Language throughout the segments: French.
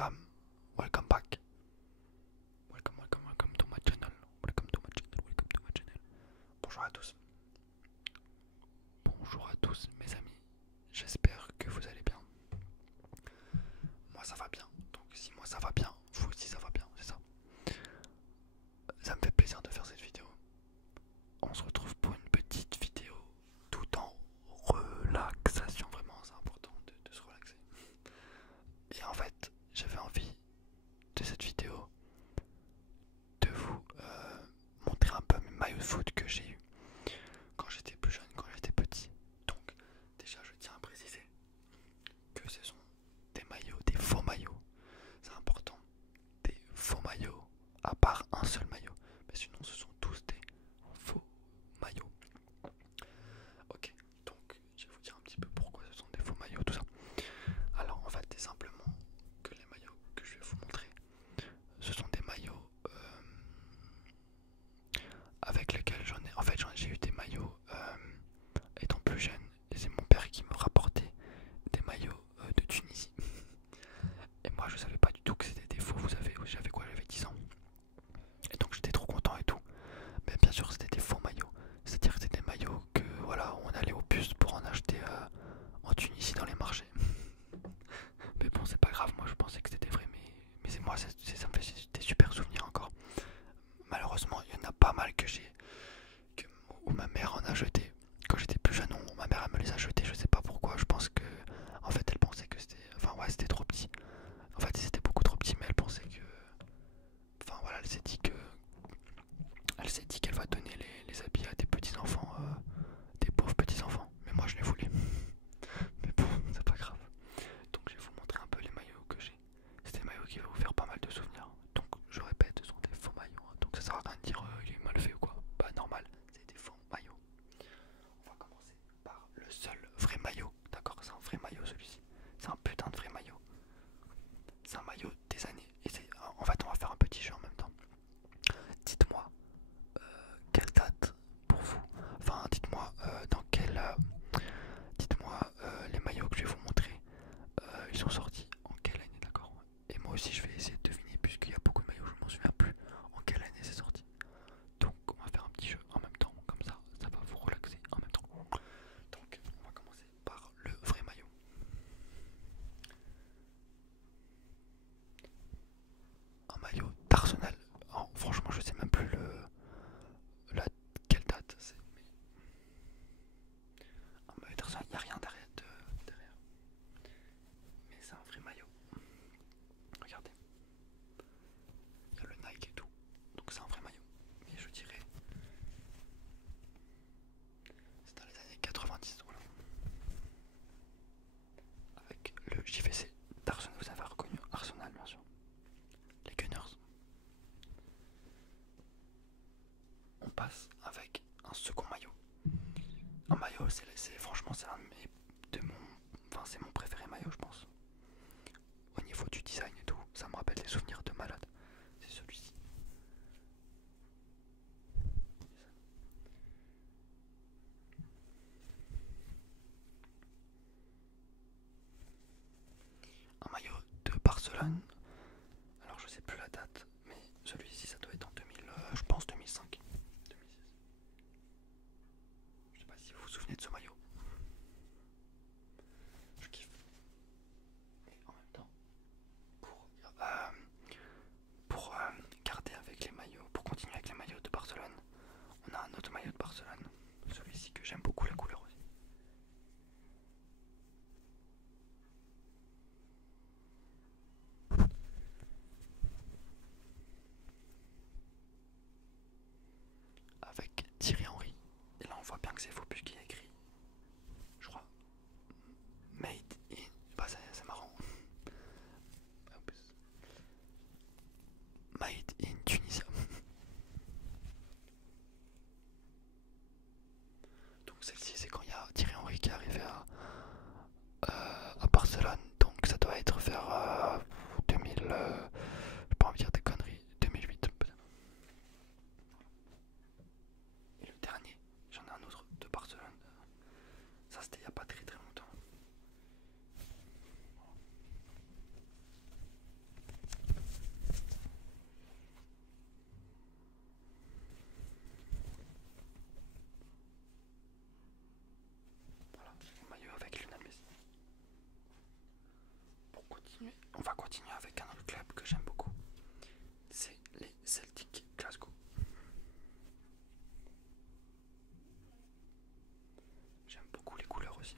welcome, welcome back, welcome to my channel, Bonjour à tous, mes amis, j'espère que vous allez bien. Moi ça va bien, donc si moi ça va bien, vous aussi ça va bien, c'est ça. Ça me fait plaisir de faire cette vidéo. On se retrouve pour une petite vidéo tout en relaxation, vraiment c'est important de se relaxer. Et en fait, j'avais envie de cette vidéo de vous montrer un peu mes maillots de foot que j'ai eu quand j'étais plus jeune, quand j'étais petit. Donc déjà je tiens à préciser que ce sont des maillots, des faux maillots. C'est important, des faux maillots, à part un seul maillot. Mais sinon ce sont tous des faux maillots. Ok, donc je vais vous dire un petit peu pourquoi ce sont des faux maillots, tout ça. Alors en fait c'est simplement que les maillots que je vais vous montrer, ce sont des maillots avec lesquels j'ai eu des maillots étant plus jeune, et c'est mon père qui me rapportait des maillots de Tunisie. Et moi je savais pas du tout que c'était des faux, vous savez, j'avais quoi, j'avais 10 ans. Et donc j'étais trop content et tout. Mais bien sûr c'était des faux maillots, c'est-à-dire que c'était des maillots que voilà, on allait au puce pour en acheter en Tunisie dans les marchés. Mais bon c'est pas grave, moi je pensais que c'était vrai, mais c'est moi, ça me fait des super souvenirs encore. Malheureusement il y en a pas mal où ma mère en a jeté. Quand j'étais plus jeune, ma mère elle me les a jetés, je sais pas pourquoi, je pense que en fait elle pensait que c'était. Enfin ouais c'était trop petit. En fait c'était beaucoup trop petit, mais elle pensait que. Enfin voilà, elle s'est dit que. Elle s'est dit qu'elle va donner les habits à des petits enfants, des pauvres petits enfants. Mais moi je les voulais. Mais bon, c'est pas grave. Donc je vais vous montrer un peu les maillots que j'ai. C'est des maillots qui vont vous faire pas mal de souvenirs. Donc je répète, ce sont des faux maillots, hein. Donc ça sert à rien de dire il est mal fait ou quoi. Bah normal, c'est des faux maillots. On va commencer par le seul vrai maillot. D'accord, c'est un vrai maillot celui-ci. C'est un putain de vrai maillot. C'est un maillot des années. Et en fait, on va faire un petit jeu en même temps. Dites-moi quelle date pour vous. Enfin, dites-moi dans quelle. Dites-moi les maillots que je vais vous montrer. Ils sont sortis en quelle année, d'accord. Et moi aussi, je vais essayer de deviner, puisqu'il y a beaucoup de maillots, je m'en souviens plus en quelle année c'est sorti. Donc, on va faire un petit jeu en même temps, comme ça va vous relaxer en même temps. Donc, on va commencer par le vrai maillot. Un maillot d'Arsenal. Oh, franchement, je sais même plus quelle date c'est. Un maillot d'Arsenal, il n'y a rien derrière. Mais c'est un vrai maillot. Regardez. Il y a le Nike et tout. Donc c'est un vrai maillot. Mais je dirais. C'est dans les années 90, voilà. Avec le JVC d'Arsenal. Vous avez reconnu Arsenal, bien sûr. Les Gunners. On passe avec un second maillot. Un maillot, franchement, c'est un enfin, c'est mon préféré maillot, je pense. Au niveau du design et tout, ça me rappelle des souvenirs de malade. C'est celui-ci. Un maillot de Barcelone. Alors je sais plus la date, mais celui-ci ça doit être en 2000, je pense 2005. 2006. Je sais pas si vous vous souvenez de ce maillot. Je kiffe. Et en même temps, pour garder avec les maillots, pour continuer avec les maillots de Barcelone, on a un autre maillot de Barcelone. Celui-ci que j'aime beaucoup la couleur aussi. Avec Thierry Henry. Et là on voit bien que c'est faux puisqu'il y a écrit, je crois, Made in. Bah c'est marrant. Made in Tunisia. Donc celle-ci c'est quand il y a Thierry Henry qui est arrivé à Barcelone. Donc ça doit être vers 2000. J'ai pas envie de dire des conneries. 2008 peut-être. Et le continuer. On va continuer avec un autre club que j'aime beaucoup. C'est les Celtic Glasgow. J'aime beaucoup les couleurs aussi.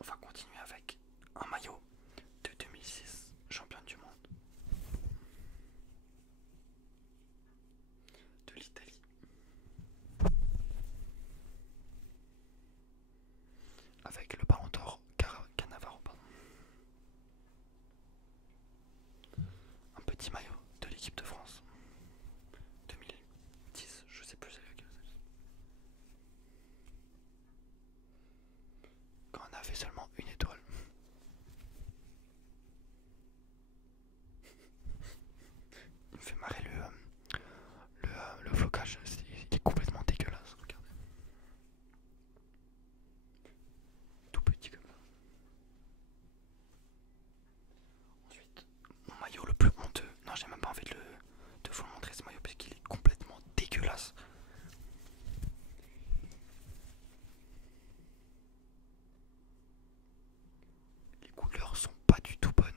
On va continuer avec un maillot de 2006, champion du monde de l'Italie. Avec le Ballon d'Or Cannavaro, pardon. Un petit maillot de l'équipe de France 2010, je sais plus c'est lequel. Quand on avait seulement une étoile. Il me fait marrer le flocage, il est complètement dégueulasse, regardez. Tout petit comme ça. Ensuite, mon maillot le plus honteux. Non, j'ai même pas envie de vous le montrer ce maillot parce qu'il est complètement dégueulasse. Les couleurs sont pas du tout bonnes.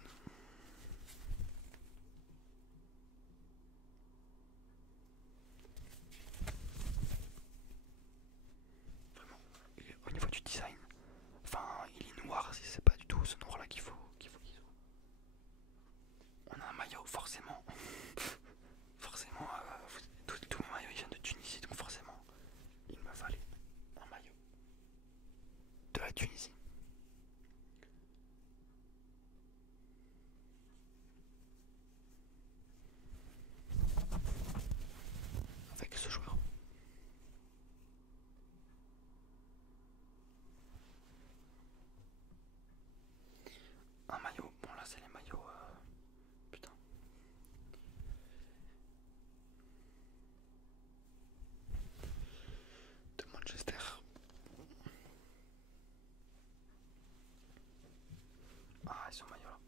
Vraiment, au niveau du design, enfin, il est noir, c'est pas du tout ce noir là qu'il faut qu'ils soient. On a un maillot, forcément. Forcément, tous mes maillots ils viennent de Tunisie, donc forcément, il me fallait un maillot de la Tunisie. Avec ce joueur. Un maillot, bon là c'est les maillots, putain. De Manchester. Ah, ils sont maillots là.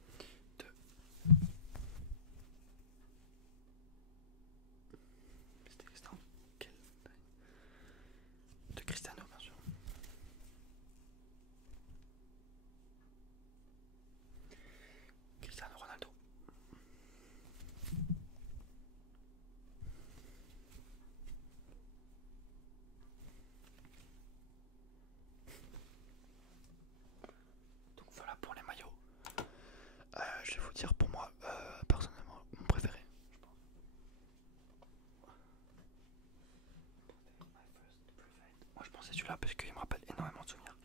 C'était en quelle taille? De Cristiano, bien sûr. Cristiano Ronaldo. Donc voilà pour les maillots. Je vais vous dire pour moi, personnellement, mon préféré, je pense. Moi je pensais celui-là parce qu'il me rappelle énormément de souvenirs.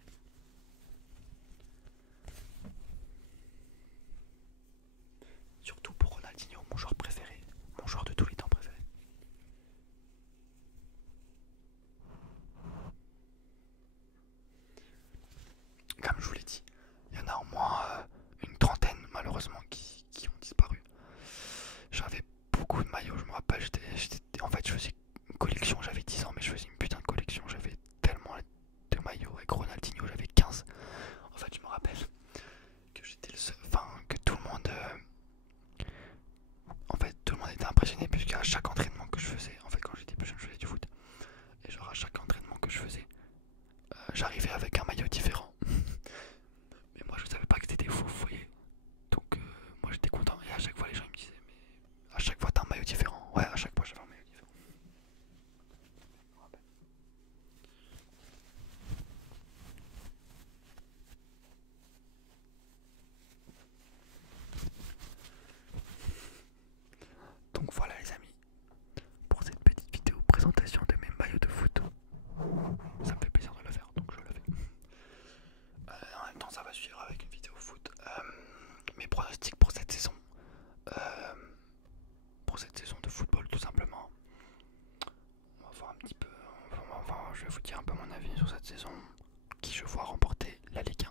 Surtout pour Ronaldinho, mon joueur préféré, mon joueur de tous les temps préféré. Comme je vous l'ai dit, il y en a au moins une trentaine malheureusement qui ont disparu. J'avais beaucoup de maillots, je me rappelle, en fait je faisais une collection, j'avais 10 ans mais je faisais une putain de collection, j'avais tellement de maillots avec Ronaldinho, j'avais 15. En fait je me rappelle que j'étais le seul, enfin que tout le monde, en fait tout le monde était impressionné puisqu'à chaque entraînement que je faisais, en fait quand j'étais plus jeune je faisais du foot, et genre à chaque entraînement que je faisais, j'arrivais avec un maillot différent. Mais moi je savais pas que c'était faux, vous voyez. Donc moi j'étais content et à chaque fois les gens ils me disaient mais à chaque fois t'as un maillot différent. Ouais, à chaque fois j'avais un maillot différent. Donc voilà les amis, pour cette petite vidéo présentation de mes maillots de foot. Ça me fait plaisir de le faire, donc je le fais. En même temps ça va suivre avec une vidéo foot. Mes pronostics pour cette saison. Pour cette saison de football tout simplement. On va voir un petit peu. Je vais vous dire un peu mon avis sur cette saison. Qui je vois remporter la Ligue